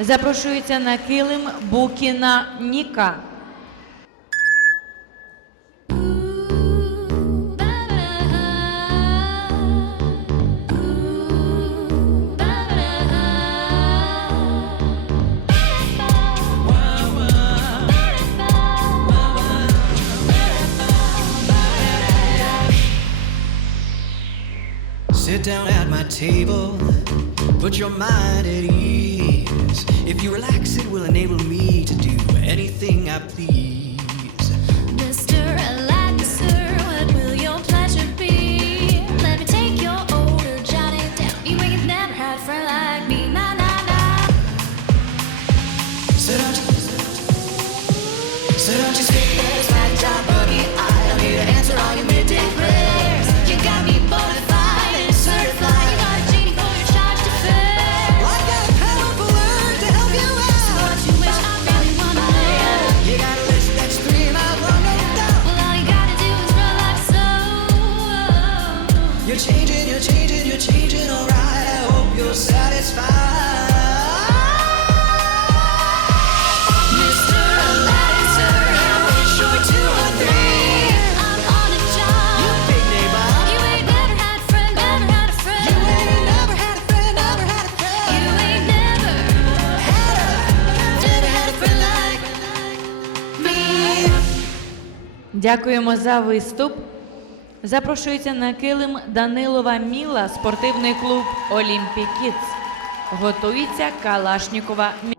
Запрошується на килим Букіна Ніка. Sit down at my table, put your mind at ease. If you relax, it will enable me to do anything I please. Mr. Relaxer, what will your pleasure be? Let me take your older Johnny down. You ain't never had a friend like me. Na na na. Sit down. Sit down. Sit down. Sit down. Sit Changing, you changing, you changing all right. I hope you're satisfied Mr Latizer. You ain't never had a friend, never had a friend. You ain't never had a friend, never had a friend. never had a, friend You Дякуємо за виступ. Запрошується на килим Данилова міла спортивний клуб Олімпікіц. Готується Калашнікова Міла.